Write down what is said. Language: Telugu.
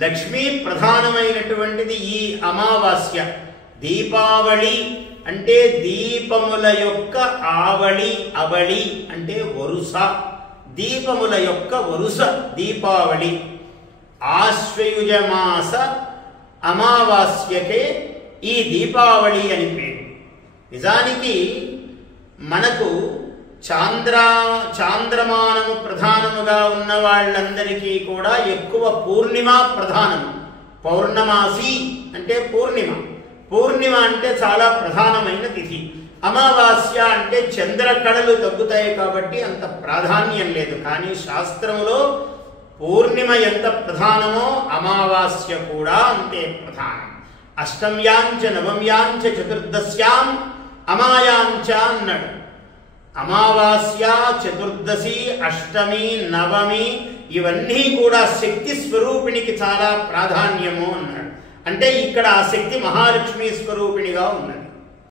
లక్ష్మీ ప్రధానమైనటువంటిది ఈ అమావాస్య. దీపావళి అంటే దీపముల యొక్క ఆవళి, అవళి అంటే వరుస, దీపముల యొక్క వరుస దీపావళి. ఆశ్వయుజమాస అమావాస్యకే ఈ దీపావళి అని పేరు. నిజానికి మనకు చాంద్రమానము ప్రధానముగా ఉన్న వాళ్ళందరికీ కూడా ఎక్కువ పూర్ణిమ ప్రధానము. పౌర్ణమాసి అంటే పూర్ణిమ, పూర్ణిమ అంటే చాలా ప్రధానమైన తిథి. అమావాస్య అంటే చంద్రకళలు తగ్గుతాయి కాబట్టి అంత ప్రాధాన్యం లేదు. కానీ శాస్త్రములో పూర్ణిమ ఎంత ప్రధానమో అమావాస్య కూడా అంతే ప్రధానం. అష్టమ్యాంచ నవమ్యాంచ చతుర్దశ్యాం అమాయాంచ అన్నాడు. అమావాస్య, చతుర్దశి, అష్టమి, నవమి ఇవన్నీ కూడా శక్తి స్వరూపిణికి చాలా ప్రాధాన్యము అన్నాడు. అంటే ఇక్కడ ఆ శక్తి మహాలక్ష్మి స్వరూపిణిగా ఉన్నది.